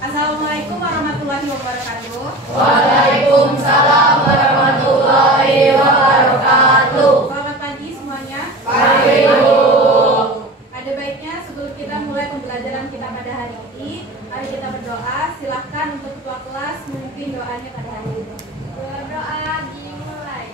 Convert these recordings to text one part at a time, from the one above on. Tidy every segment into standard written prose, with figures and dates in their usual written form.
Assalamualaikum warahmatullahi wabarakatuh. Waalaikumsalam warahmatullahi wabarakatuh. Selamat pagi semuanya. Pagi, Bu. Ada baiknya sebelum kita mulai pembelajaran kita pada hari ini, mari kita berdoa. Silahkan untuk ketua kelas memimpin doanya pada hari ini. Berdoa dimulai.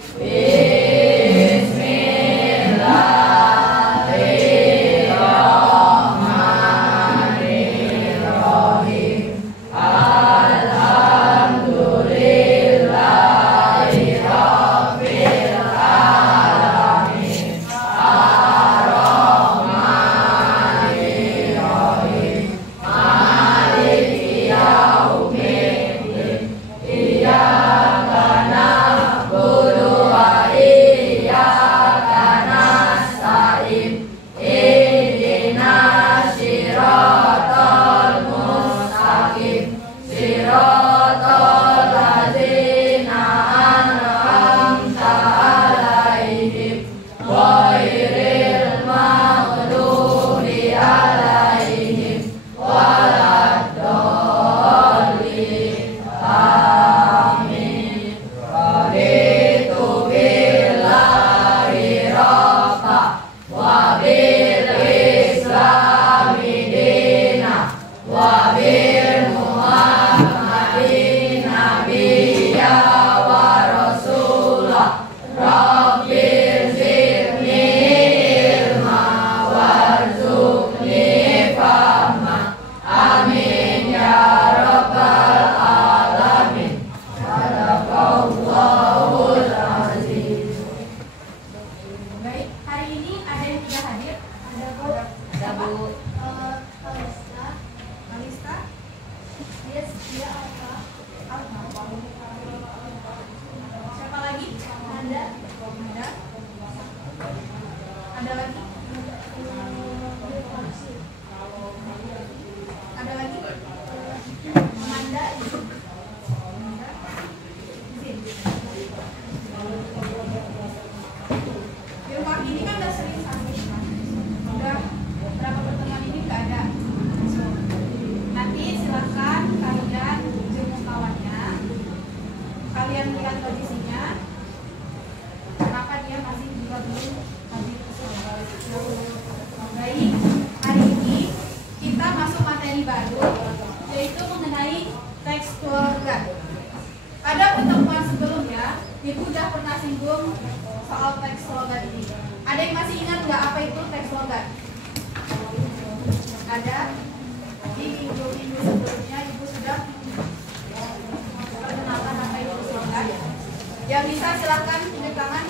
Yang bisa silahkan tunjuk tangan.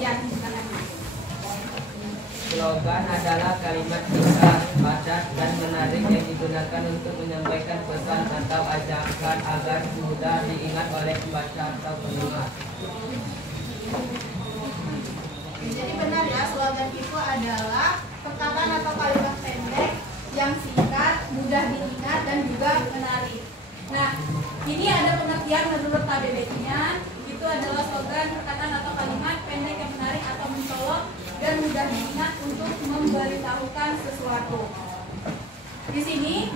Ya, silakan. Slogan adalah kalimat singkat, padat, dan menarik yang digunakan untuk menyampaikan pesan atau ajakan agar mudah diingat oleh pembaca atau pendengar. Jadi benar ya, slogan itu adalah perkataan atau kalimat pendek yang singkat, mudah diingat, dan juga menarik. Nah, ini ada pengertian menurut KBBI-nya, itu adalah slogan perkataan atau kalimat pendek yang menarik atau mencolok dan mudah diingat untuk memberitahukan sesuatu. Di sini,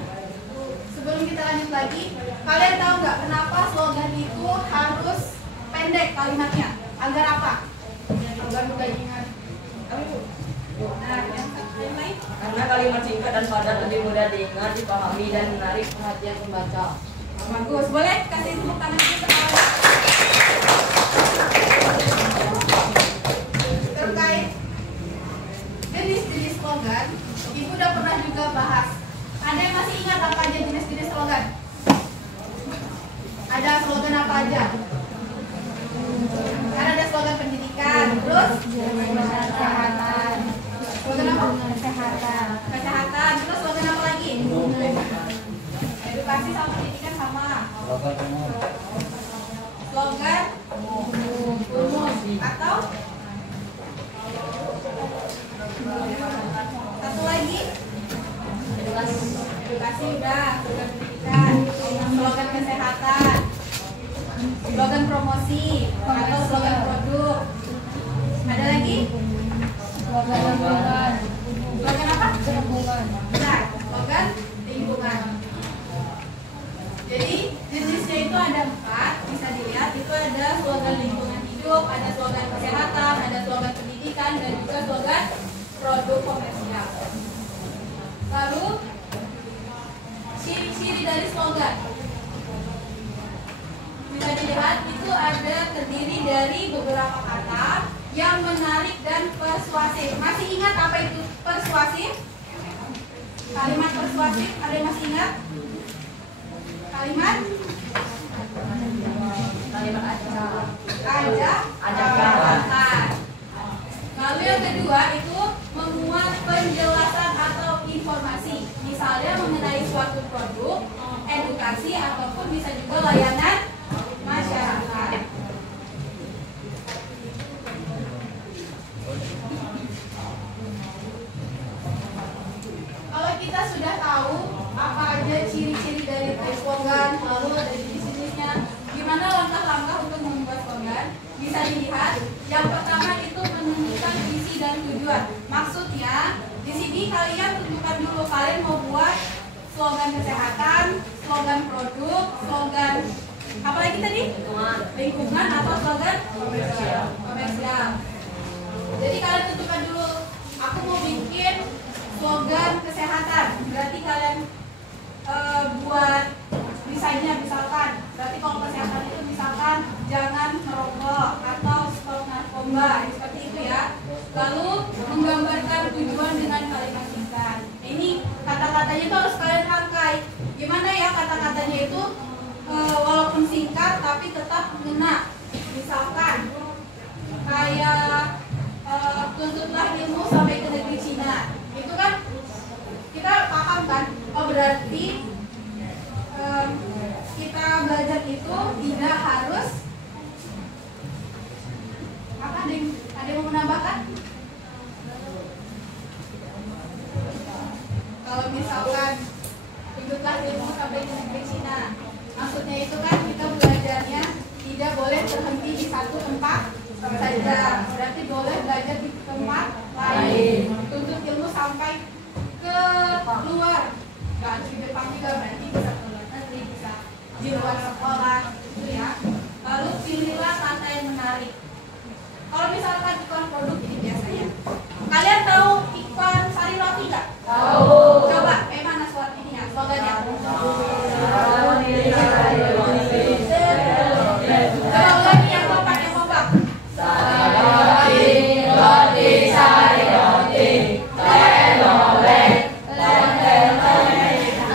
sebelum kita lanjut lagi, kalian tahu nggak kenapa slogan itu harus pendek kalimatnya? Agar apa? Agar mudah diingat. Nah, yang lain? Karena kalimat singkat dan padat lebih mudah diingat, dipahami, dan menarik perhatian pembaca. Bagus, boleh kasih tepuk tangan kita. Terkait jenis-jenis slogan, Ibu udah pernah juga bahas. Ada yang masih ingat apa aja jenis-jenis slogan? Ada slogan apa aja? Kan ada slogan pendidikan, terus kesehatan. Slogan apa? Kesehatan. Kesehatan. Terus slogan apa lagi? Edukasi sama pendidikan sama. Slogan umum atau satu lagi edukasi udah, slogan pendidikan, slogan kesehatan, slogan promosi atau slogan produk. Ada lagi? Slogan apa? Gabungan. Nah, slogan lingkungan. Jadi jenisnya itu ada 4, bisa dilihat itu ada slogan lingkungan hidup, ada slogan kesehatan, ada slogan pendidikan, dan juga slogan produk komersial. Lalu ciri-ciri dari slogan bisa dilihat itu ada terdiri dari beberapa kata yang menarik dan persuasif. Masih ingat apa itu persuasif? Kalimat persuasif, ada yang masih ingat? Kalimat ajakan. Lalu yang kedua itu memuat penjelasan atau informasi, misalnya mengenai suatu produk, edukasi, ataupun bisa juga layanan masyarakat. Kalau kita sudah tahu apa aja ciri-ciri dari slogan, lalu ada jenis-jenisnya, gimana langkah-langkah untuk membuat slogan? Bisa dilihat. Yang pertama itu menentukan visi dan tujuan. Maksudnya di sini kalian tentukan dulu kalian mau buat slogan kesehatan, slogan produk, slogan apa lagi tadi? Lingkungan atau slogan komersial. Jadi kalian tentukan dulu. Aku mau bikin slogan kesehatan. Berarti kalian buat desainnya misalkan. Berarti kalau kesehatan itu misalkan jangan merokok atau stop narkoba, seperti itu ya. Lalu menggambarkan tujuan dengan kalimat singkat. Ini kata-katanya itu harus kalian rangkai. Gimana ya kata-katanya itu walaupun singkat tapi tetap mengena. Misalkan kayak tuntutlah ilmu sampai ke negeri Cina. Itu kan kita paham kan? Oh berarti kita belajar itu tidak harus apa? Ada yang mau menambahkan? Kalau misalkan tuntutlah ilmu sampai ke negeri Cina, maksudnya itu kan kita belajarnya tidak boleh berhenti di satu tempat saja. Berarti boleh belajar di tempat lain. Tuntut ilmu sampai ke luar. Gak di Jepang juga, berarti bisa ke luar negeri, bisa di luar sekolah, gitu ya. Lalu pilihlah kata yang menarik. Kalau misalkan iklan produk ini biasanya, kalian tahu iklan sari roti nggak? Tahu. Coba, mana suara ininya, slogannya? Coba lagi yang kompak,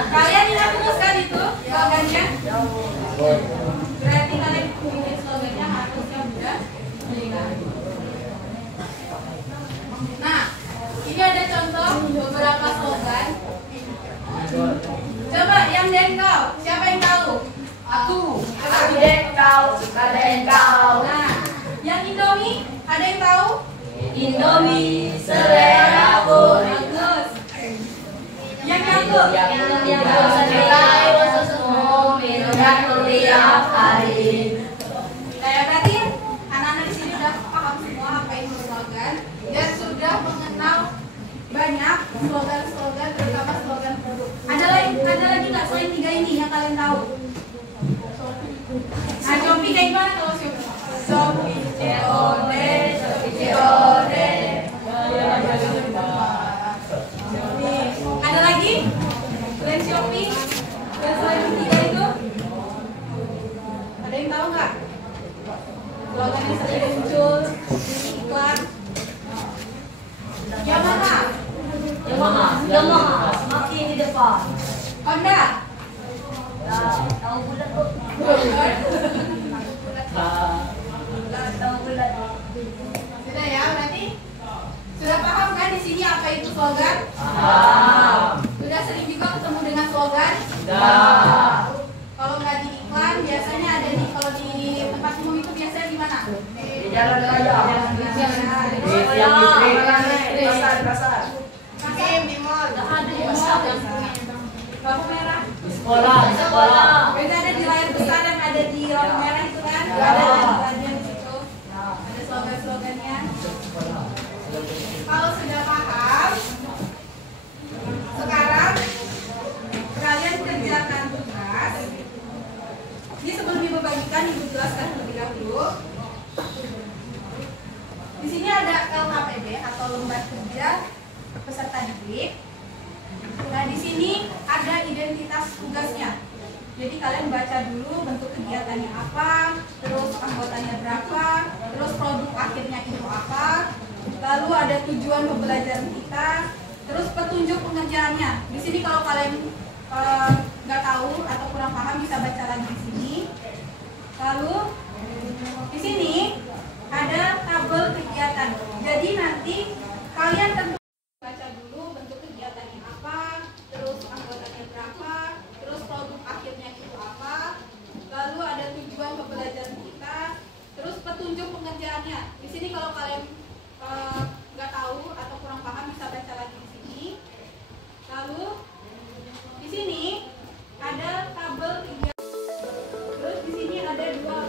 Kalian ingat terus kan itu slogannya? Berarti kalian bikin slogannya harus yang mudah diingat. Nah, ini ada contoh beberapa slogan. Coba yang Denkau, siapa yang tahu? Aku Denkau, suka Denkau. Nah, yang Indomie, ada yang tahu? Indomie, selera pun. Bagus. Yang Yakult? Yang senilai khususmu minumnya tiap hari. Kayak berarti anak-anak di sini udah paham semua apa itu slogan dan sudah mengenal banyak slogan-slogan, terutama slogan produk. Ada lagi nggak selain 3 ini yang kalian tahu? Nah, Shopee kayak gimana kalau Shopee? Shopee, COD. Ada lagi? Selain Shopee dan selain 3 itu? Ada yang tahu nggak? Slogan yang sering muncul di iklan. Yamaha, makin di depan. Honda. Tahu bulat kok. Tahu bulat. Sudah ya, berarti sudah paham kan di sini apa itu slogan? Sudah sering juga ketemu dengan slogan? Kalau nggak di iklan, biasanya ada di kalau di tempat umum itu biasanya di mana? Di jalan aja. Di Pasar. di mall. Ada di mall. Lampu merah. Sekolah. Biasanya ada di layar besar dan ada di lampu merah itu kan? Ada di situ. Ada slogan-slogannya. Kalau sudah paham, sekarang tugasnya. Jadi kalian baca dulu bentuk kegiatannya apa, terus anggotanya berapa, terus produk akhirnya itu apa, lalu ada tujuan pembelajaran kita, terus petunjuk pengerjaannya. Di sini kalau kalian nggak tahu atau kurang paham bisa baca lagi di sini. Lalu di sini ada tabel kegiatan. Jadi nanti kalian tentu baca dulu bentuk kegiatannya apa, terus anggotanya berapa, terus produk akhirnya itu apa, lalu ada tujuan pembelajaran kita, terus petunjuk pengerjaannya. Di sini kalau kalian nggak tahu atau kurang paham bisa baca lagi di sini. Lalu di sini ada tabel kegiatan. Terus di sini ada dua.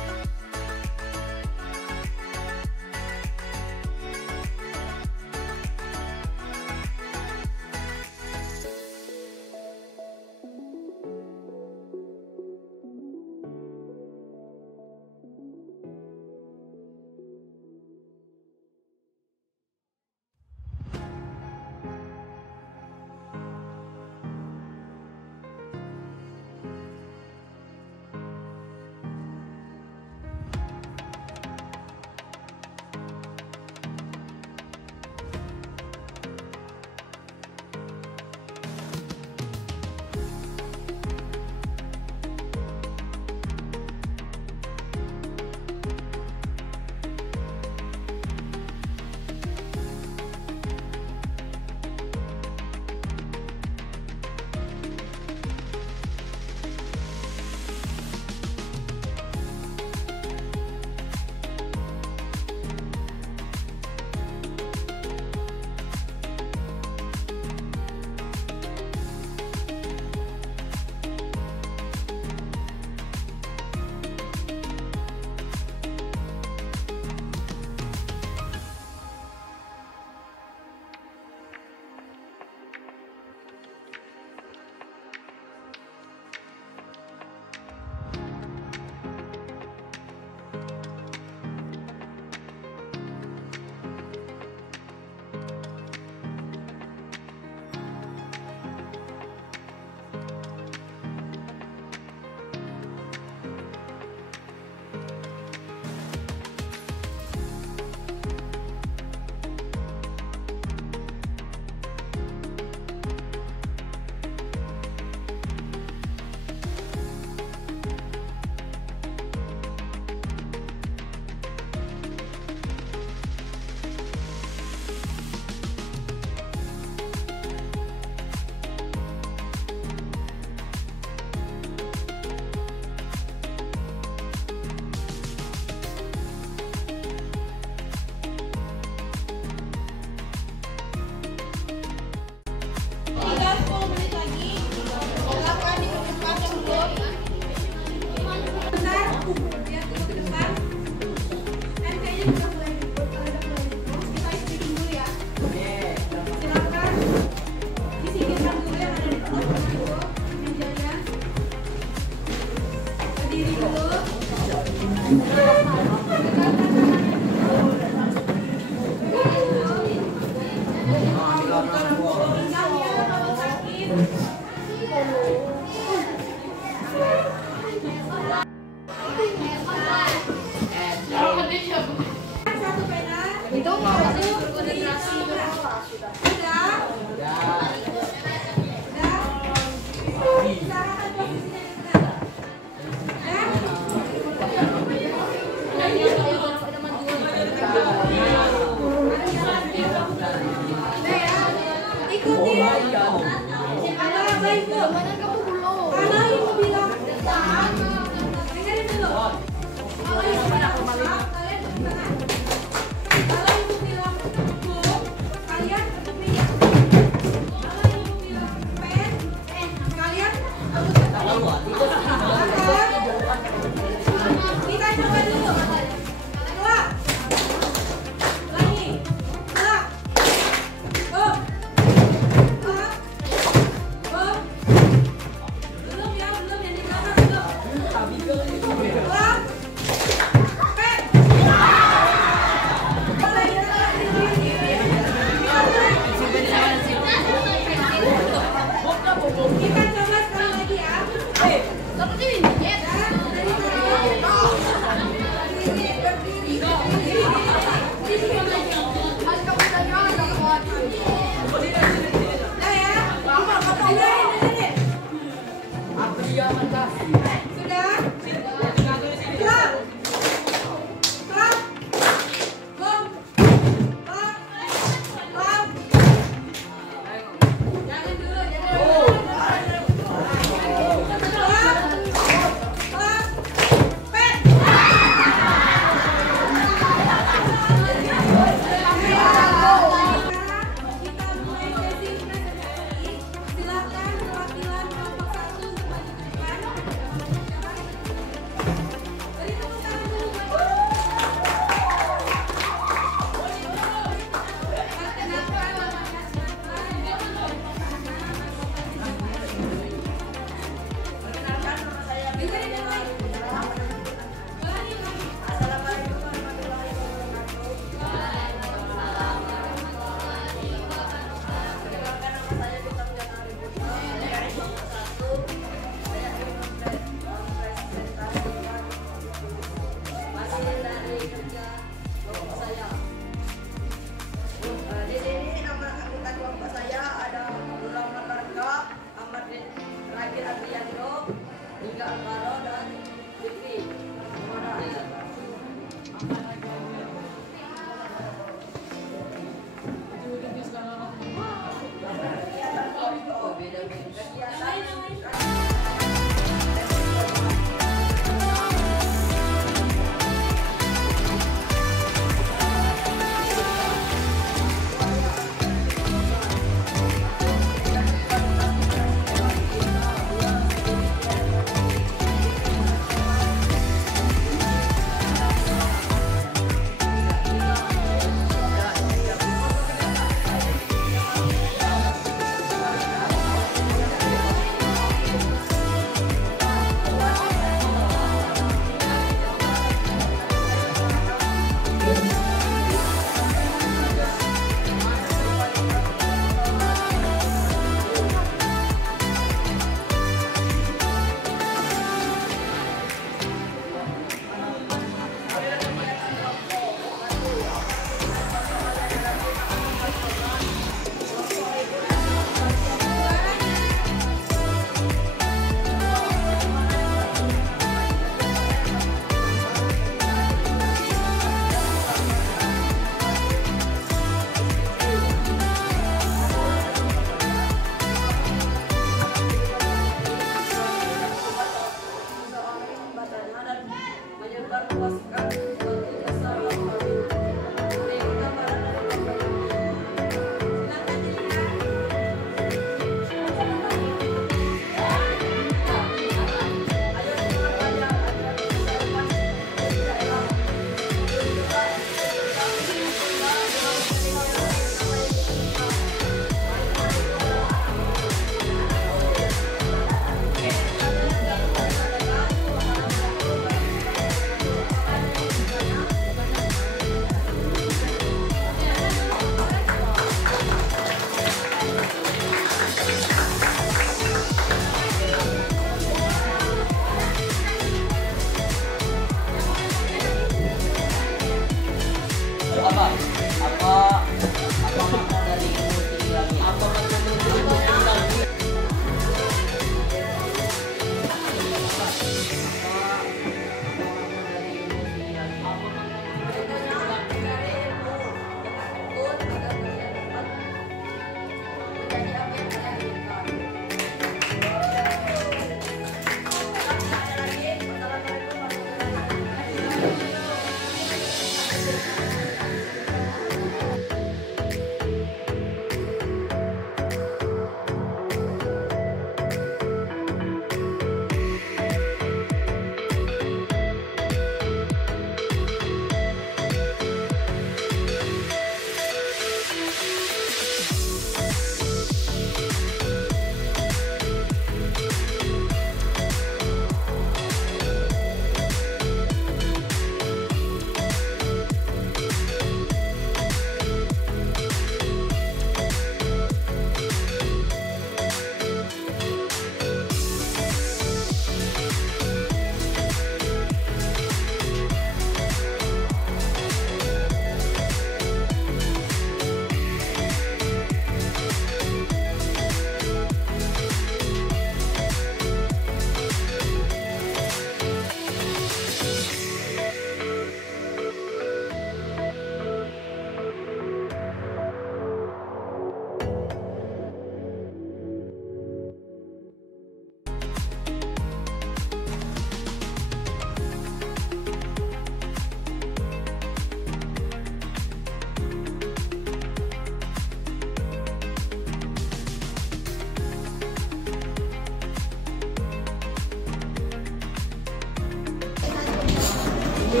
Di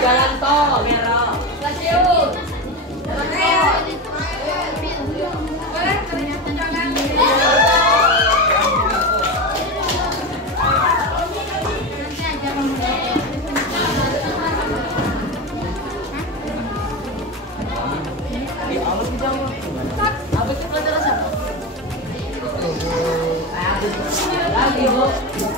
jalan tol merah. Stasiun. Jalan tol. Boleh ternyata jangan. Lagi, Bu.